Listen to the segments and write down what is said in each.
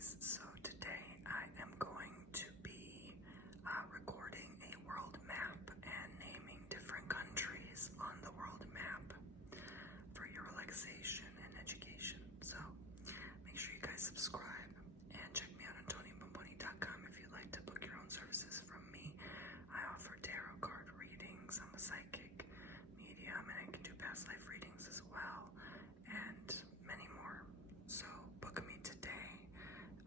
guys, so today I am going to be recording a world map and naming different countries on the world map for your relaxation and education. So make sure you guys subscribe and check me out on TonyBomboni.com if you'd like to book your own services from me. I offer tarot card readings, I'm a psychic medium, and I can do past life readings as well, and many more. So book me today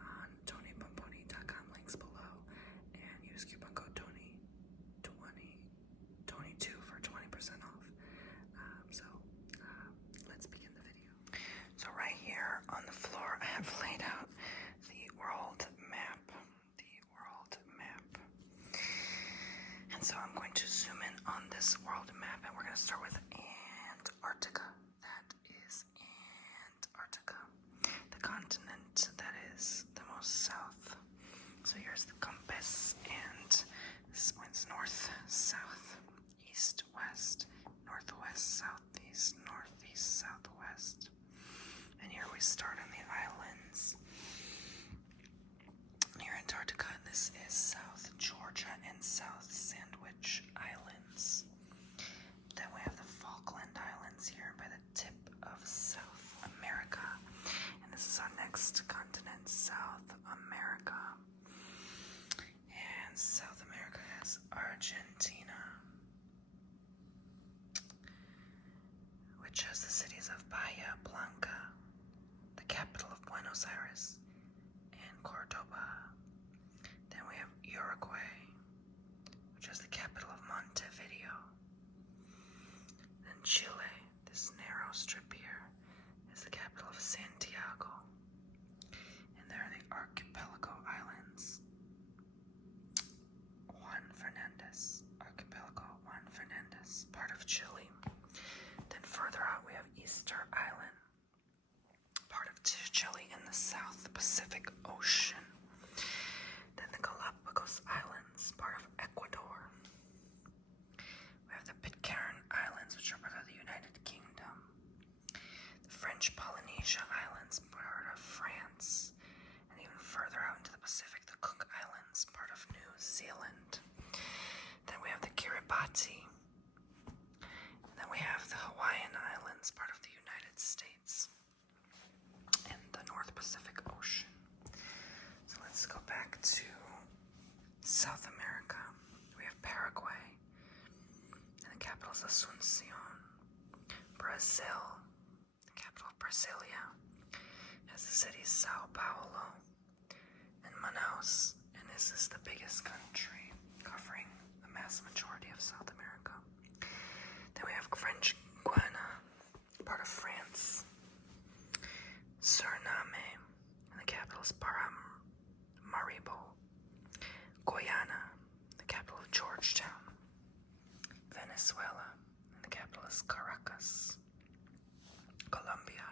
on TonyBomboni.com, links below, and use coupon code Tony22 for 20% off. Let's begin the video. So right here on the floor, I have laid out the world map. And so I'm going to zoom in on this world map, and we're going to start with Antarctica. That is Antarctica, the continent that is the most south. So here's the compass, and this points north, south, east, west, northwest, southeast, northeast, southwest. And here we start on the islands. Near Antarctica, this is South Georgia and South Sandwich Islands. Then we have the Falkland Islands here by the tip of South America. And this is our next continent, South America. And South America has Argentina, which has the cities of Bahia Blanca, the capital of Buenos Aires, and Cordoba. Then we have Uruguay, which is the capital of Montevideo. Then Chile, this narrow strip here, is the capital of Santiago. And there are the archipelago islands. Juan Fernandez, part of Chile. Then further out we have Easter Island, part of Chile in the South Pacific Ocean. Then the Galapagos Islands, part of Ecuador. We have the Pitcairn Islands, which are part of the United Kingdom. The French Polynesia Islands, part of France. And even further out into the Pacific, the Cook Islands, part of New Zealand. Then we have the Kiribati. And then we have the Hawaiian Islands, part of the United States, in the North Pacific Ocean. So let's go back to South America. We have Paraguay, and the capital is Asuncion. Brazil, the capital of Brasilia, has the cities Sao Paulo and Manaus, and this is the biggest country, covering the mass majority of South America. Then we have French Guiana, part of France. Suriname, and the capital is Paramaribo. Guyana, the capital of Georgetown. Venezuela, and the capital is Caracas. Colombia,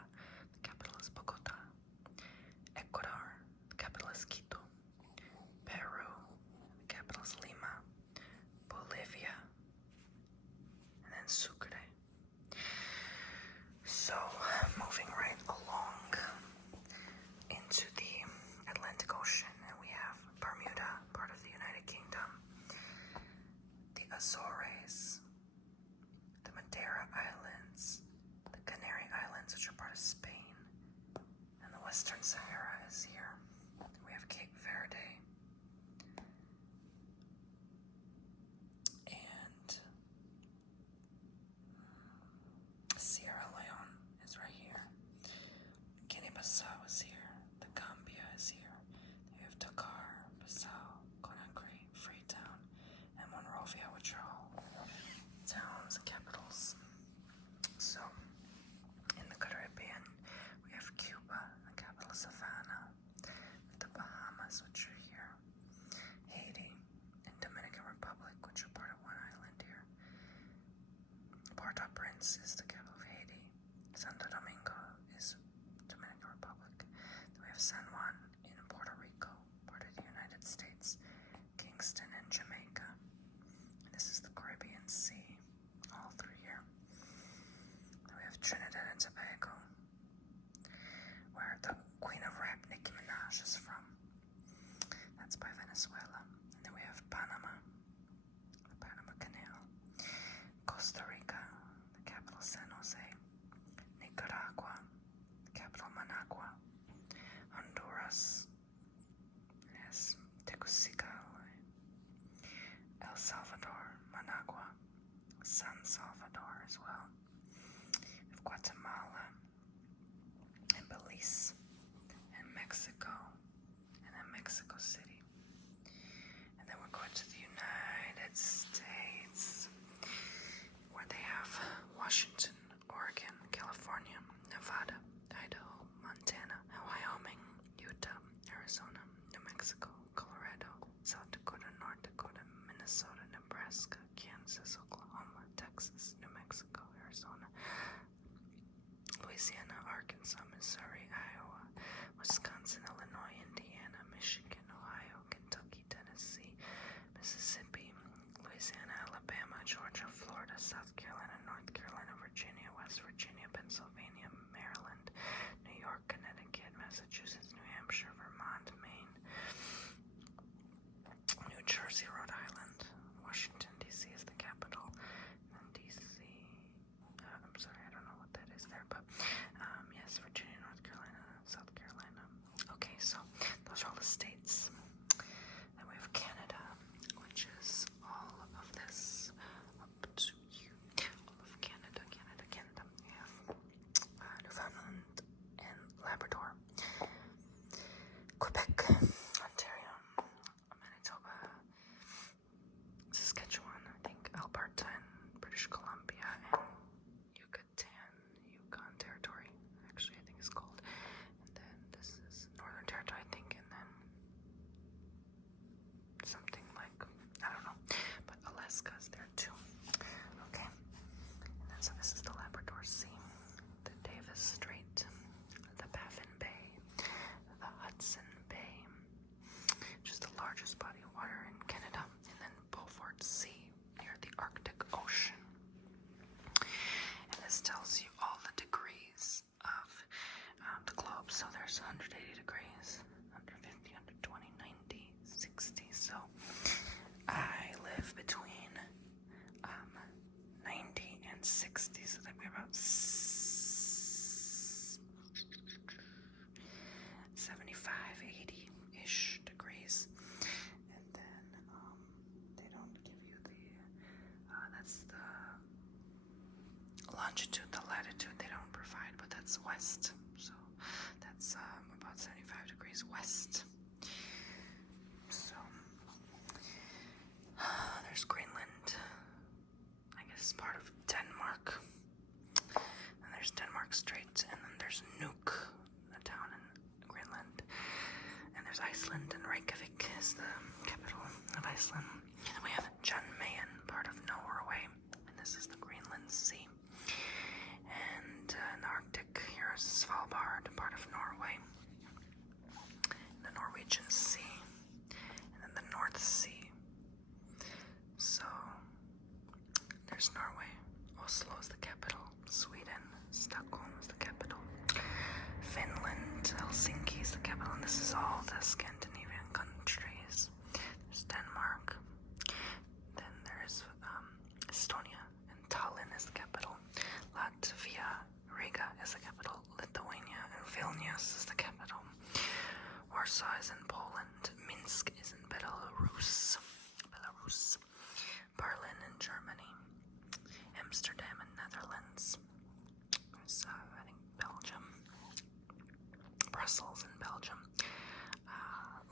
the capital is Bogota. Ecuador, the capital is Quito. Peru, the capital is Lima. Bolivia, and then Sucre. So, moving right along into the Atlantic Ocean, and we have Bermuda, part of the United Kingdom, the Azores, the Madeira Islands, the Canary Islands, which are part of Spain, and the Western Sahara is here. We have Cape Verde, and Sierra Leone is right here. Guinea-Bissau is here. The Gambia is here. You have Dakar, Bissau, Conakry, Freetown, and Monrovia, which are all towns and capitals. So, in the Caribbean, we have Cuba, the capital is Havana, the Bahamas, which are here, Haiti, and Dominican Republic, which are part of one island here. Port-au-Prince is the capital of Haiti. Santo Domingo is Dominican Republic. Then we have San Juan in Puerto Rico, part of the United States. Kingston in Jamaica. And this is the Caribbean Sea, all through here. Then we have Trinidad and Tobago, where the Queen of Rap, Nicki Minaj, is from. Arkansas, Missouri, Iowa, Wisconsin, Illinois, Indiana, Michigan, Ohio, Kentucky, Tennessee, Mississippi, Louisiana, Alabama, Georgia, Florida, South Carolina, North Carolina, Virginia, West Virginia, Pennsylvania, Maryland, New York, Connecticut, Massachusetts, New Hampshire, Vermont, Maine, New Jersey, Rhode Island, Washington, D.C. is the capital, and D.C., I'm sorry, I don't know what that is there, but yes, Virginia, North Carolina, South Carolina. Okay, so those are all the states. Then we have Canada, which is all of this up to you. All of Canada. We have Newfoundland and Labrador, Quebec, Ontario, Manitoba, Saskatchewan, I think, Alberta, and British Columbia, and Yukon Territory, actually, I think it's called. And then this is Northern Territory, I think, and then something like, I don't know, but Alaska's there too. Okay, and then so this is the Labrador Sea, the Davis Strait, the Baffin Bay, the Hudson Bay, which is the largest body of water in Canada, and then Beaufort Sea near the Arctic Ocean. And this tells you all the degrees of the globe. So there's 180 degrees, 150, 120, 90, 60. So I live between 90 and 60. So that'd be about 75, 80-ish degrees. And then they don't give you that's the longitude, the latitude they don't provide, but that's west. So that's about 75 degrees west. So there's Greenland, I guess part of Denmark. And there's Denmark Strait, and then there's Nuuk, a town in Greenland. And there's Iceland, and Reykjavik is the capital of Iceland. And then we have Jan Mayen, part of Norway, and this is the Greenland Sea. And in the Arctic, here is Svalbard, part of Norway. The Norwegian Sea, and then the North Sea. So there's Norway. Oslo is the capital. Sweden, Stockholm is the capital. Finland, Helsinki is the capital, and this is all the Scandinavian countries. There's Denmark. Then there's Estonia, and Tallinn is the capital. Latvia, Riga is the capital. Lithuania and Vilnius is the capital. Warsaw is in Poland. Minsk is in Belarus. Berlin in Germany. Amsterdam in Netherlands. There's, I think, Belgium. Brussels in Belgium.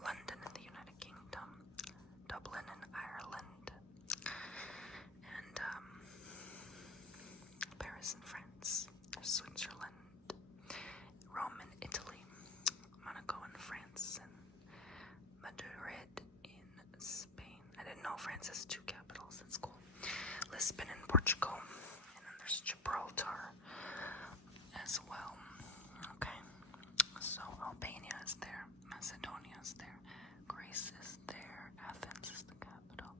London in the United Kingdom. Dublin in Ireland. And Paris in France. Switzerland. Rome in Italy. Monaco in France. And Madrid in Spain. I didn't know France has two capitals. That's cool. Lisbon in Portugal. And then there's Gibraltar as well. Okay. So Albania is there. Macedonia is there. Greece is there. Athens is the capital.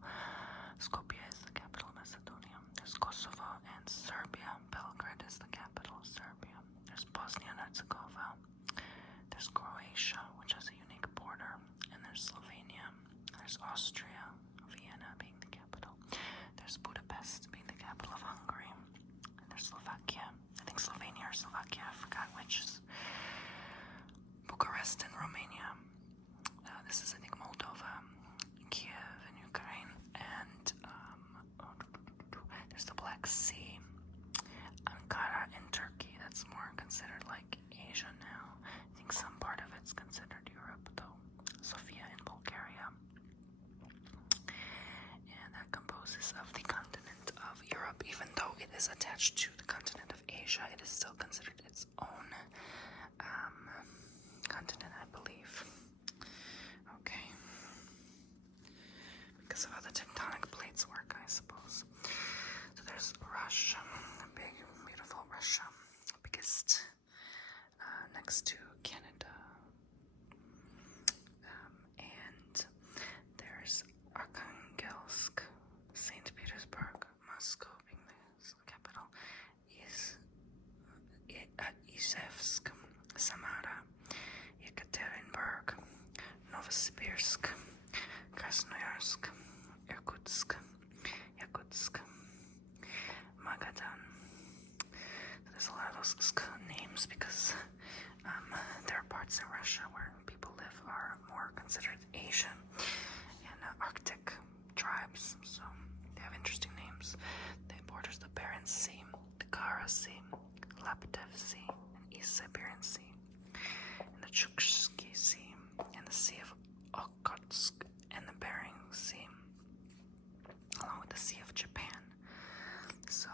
Skopje is the capital of Macedonia. There's Kosovo and Serbia. Belgrade is the capital of Serbia. There's Bosnia and Herzegovina. There's Croatia, which has a unique border. And there's Slovenia. There's Austria, Vienna being the capital. There's Budapest being the capital of Hungary. And there's Slovakia. I think Slovenia or Slovakia, I forgot which is. Bucharest in Romania. This is, I think, Moldova, Kiev in Ukraine, and there's the Black Sea. Ankara in Turkey. That's more considered like Asia now. I think some part of it's considered Europe, though. Sofia in Bulgaria. And that composes of the continent of Europe. Even though it is attached to the continent of Asia, it is still considered its own continent, I believe. Okay. Because of how the tectonic plates work, I suppose. So there's Russia, the big, beautiful Russia, biggest next to Canada. And there's Arkhangelsk, St. Petersburg, Moscow being the capital, Izhevsk, Samara, Yekaterinburg, Novosibirsk, Krasnoyarsk, Irkutsk, Yakutsk, Magadan. There's a lot of those names because there are parts in Russia where people live are more considered Asian and Arctic tribes, so they have interesting names. They borders the Barents Sea, the Kara Sea, Laptev Sea, and East Siberian Sea, and the Chukchi Sea, and the Sea of Okhotsk, and the Bering Sea, along with the Sea of Japan. So,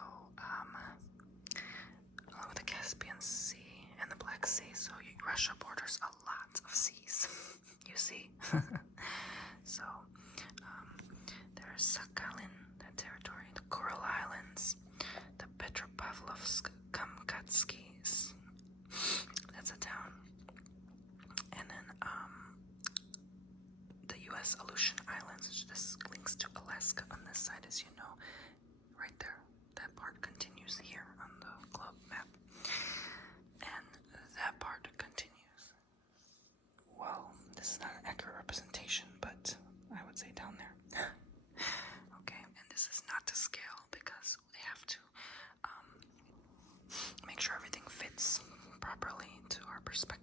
along with the Caspian Sea and the Black Sea, so Russia borders a lot of seas, you see. So, there's Sakhalin, that territory, the Kuril Islands, the Petropavlovsk-Kamchatskis, that's a town, and then the U.S. Aleutian Islands, which this links to Alaska on this side, as you know, right there. That part continues here on the globe map, and that part continues. Well, this is not an accurate representation, but I would say down there. Okay, and this is not to scale because they have to make sure everything fits properly to our perspective.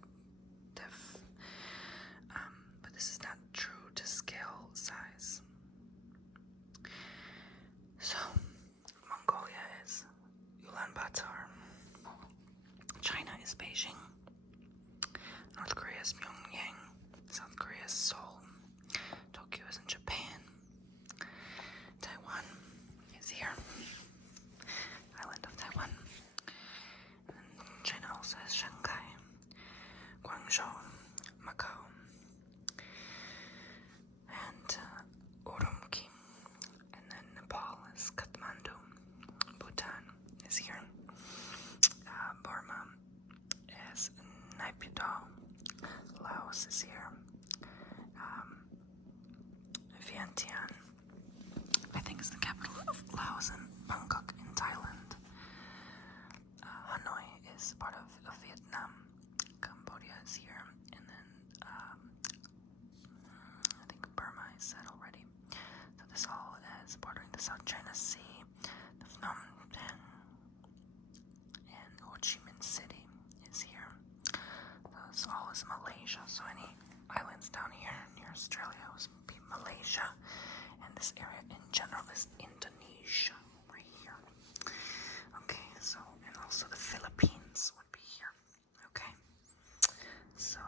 But this is not true to scale size. So, Mongolia is Ulaanbaatar. China is Beijing. North Korea is Pyongyang. South Korea is Seoul. Tokyo is in Japan. Taiwan is here. Island of Taiwan. And China also has Shanghai, Guangzhou, Macau, and Urumqi. And then Nepal is Kathmandu. Bhutan is here. Burma is Naypyidaw. Laos is here. Vientiane, I think, is the capital of Laos, and Bangkok in Thailand. Hanoi is part of Vietnam. Cambodia is here, and then I think Burma is said already. So this all is bordering the South China Sea, the Phnom Penh, and Ho Chi Minh City is here. This all is Malaysia, so any islands down here near Australia would be Malaysia, and this area in general is Indonesia, right here. Okay, so, and also the Philippines would be here. Okay, so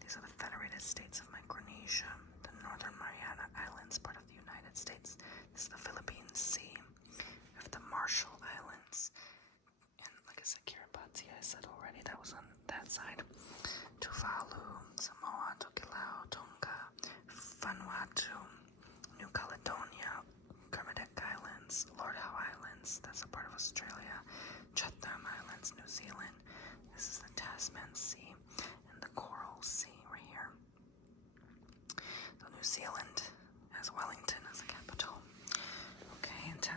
these are the Federated States of Micronesia, the Northern Mariana Islands, part of the United States. This is the Philippine Sea. We have the Marshall Islands, and like I said, Kiribati, I said already, that was on that side. Tuvalu, Samoa, Tokelau, Tonga, Vanuatu, New Caledonia, Kermadec Islands, Lord Howe Islands, that's a part of Australia, Chatham Islands, New Zealand. This is the Tasman Sea and the Coral Sea right here. So New Zealand has Wellington as a capital. Okay, and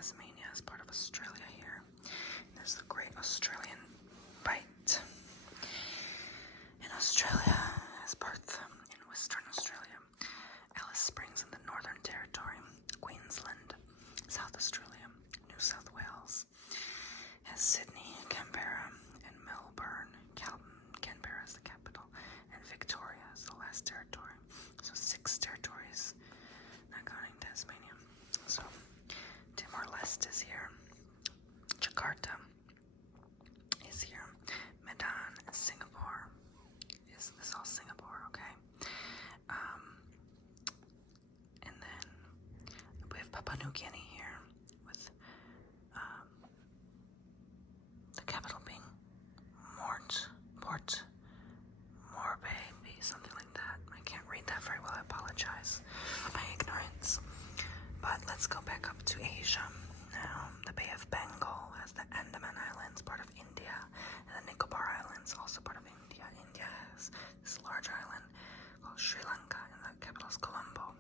Sri Lanka, and the capital is Colombo.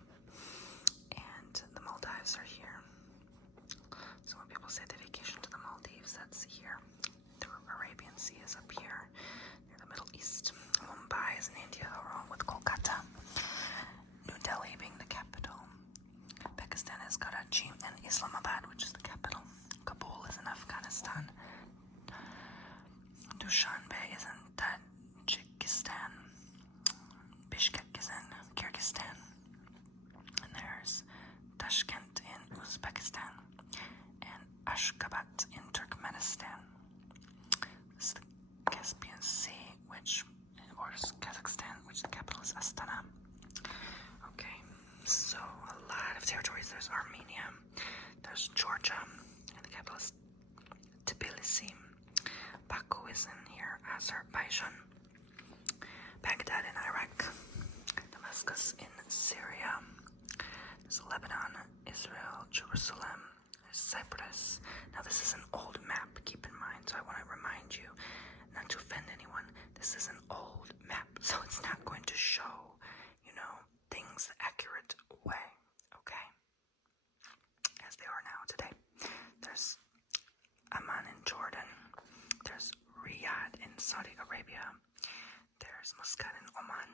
And the Maldives are here. So when people say they vacation to the Maldives, that's here. The Arabian Sea is up here, near the Middle East. Mumbai is in India, along with Kolkata. New Delhi being the capital. Pakistan is Karachi, and Islamabad, which is the capital. Kabul is in Afghanistan. Dushanbe is in Tajikistan. Bishkek is in Kyrgyzstan. And there's Tashkent in Uzbekistan. And Ashgabat in Turkmenistan. This is the Caspian Sea, which borders Kazakhstan, which the capital is Astana. Okay, so a lot of territories. There's Armenia, there's Georgia, and the capital is Tbilisi. Baku is in here, Azerbaijan. Baghdad in Iraq. Damascus in Syria. There's Lebanon, Israel, Jerusalem. There's Cyprus. Now this is an old map, keep in mind, so I want to remind you not to offend anyone. This is an old map, so it's not going to show, things the accurate way, okay? As they are now today. There's Amman in Jordan. There's Riyadh in Saudi Arabia. There's Muscat in Oman.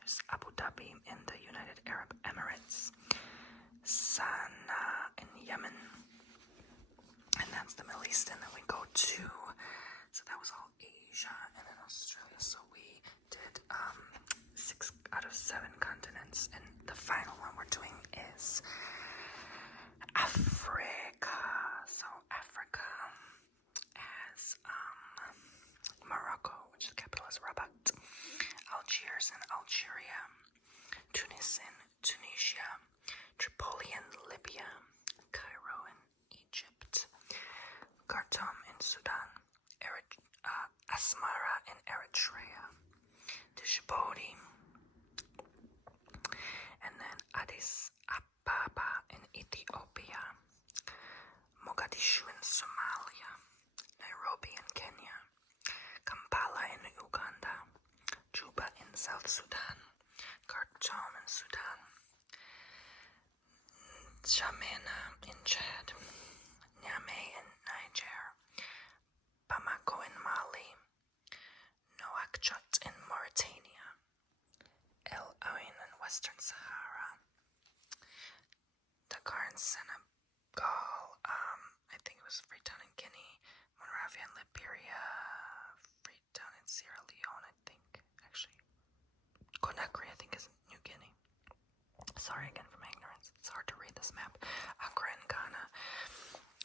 There's Abu Dhabi in the United Arab Emirates. Sana'a in Yemen. And that's the Middle East. And then we go to, so that was all Asia and then Australia. So we did 6 out of 7 continents. And the final one we're doing is Africa. So Africa has Morocco, which the capital is Rabat. Algiers in Algeria. Tunis in Tunisia. Tripoli in Libya. Cairo in Egypt. Khartoum in Sudan. Asmara in Eritrea. Djibouti. And then Addis Ababa in Ethiopia. Mogadishu in Somalia. Nairobi in Kenya. Kampala in Uganda. Juba in South Sudan. Khartoum in Sudan. N'Djamena in Chad. Niamey in Niger. Bamako in Mali. Nouakchott in Mauritania. El Ain in Western Sahara. Dakar in Senegal. I think it was Freetown in Guinea. Monrovia in Liberia. Freetown in Sierra Leone, I think. Actually, Conakry, I think, is New Guinea. Sorry again for my ignorance. It's hard to read this map. Accra in Ghana.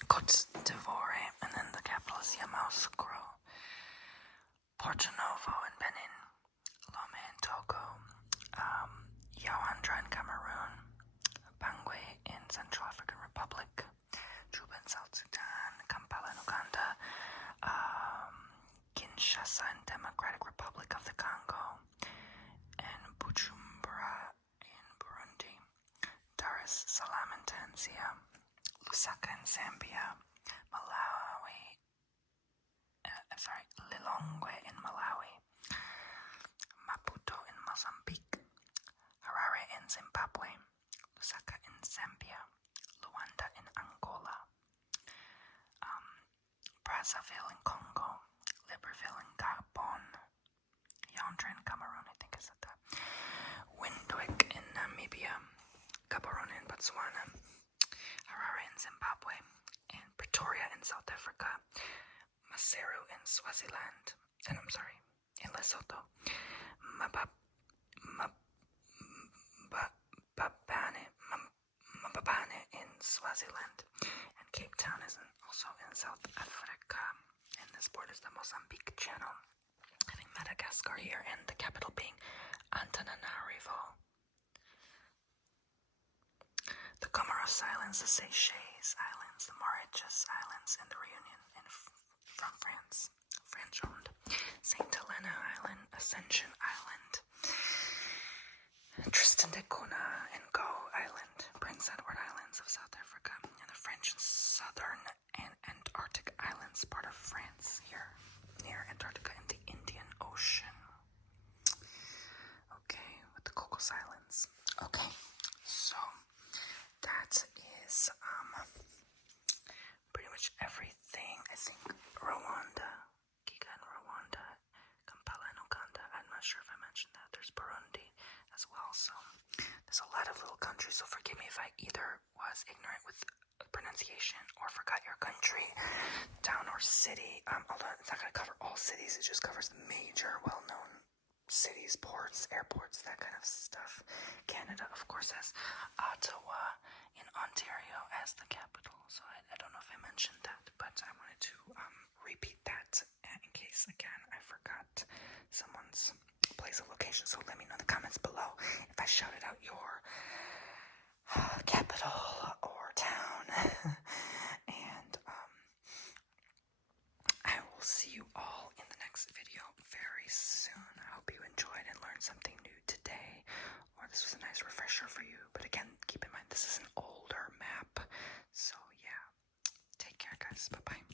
Cote d'Ivoire, and then the capital is Yamoussoukro. Porto Novo in Benin. Lomé in Togo. Yaoundé in Cameroon. Bangui in Central African Republic. Juba in South Sudan. Kampala in Uganda. Kinshasa in Democratic Republic of the Congo. And Bujumbura in Burundi. Dar es Salaam in Tanzania. Lusaka in Zambia. Lilongwe in Malawi. Maputo in Mozambique. Harare in Zimbabwe. Lusaka in Zambia. Luanda in Angola. Brazzaville in Congo. Libreville in Gabon. Yaoundé in Cameroon, I think I said that. Windhoek in Namibia. Gaborone in Botswana. Harare in Zimbabwe. And Pretoria in South Africa. Maseru in Swaziland. And in Lesotho. Mbabane in Swaziland. And Cape Town is also in South Africa. And this borders the Mozambique Channel. Having Madagascar here, and the capital being Antananarivo. The Comoros Islands, the Seychelles Islands, the Mauritius Islands, and the Reunion from France, French-owned. St. Helena Island, Ascension Island, Tristan da Cunha and Go Island, Prince Edward Islands of South Africa, and the French Southern and Antarctic Islands, part of France, here near Antarctica in the Indian Ocean. Okay, with the So there's a lot of little countries, so forgive me if I either was ignorant with pronunciation or forgot your country, town, or city. Although it's not going to cover all cities, it just covers the major, well-known cities, ports, airports, that kind of stuff. Canada, of course, has Ottawa in Ontario as the capital, so I don't know if I mentioned that, but I wanted to repeat that in case, again, I forgot someone's place of location. So let me know in the comments below if I shouted out your capital or town. And I will see you all in the next video very soon. I hope you enjoyed and learned something new today, or this was a nice refresher for you. But again, keep in mind this is an older map, so yeah. Take care, guys. Bye-bye.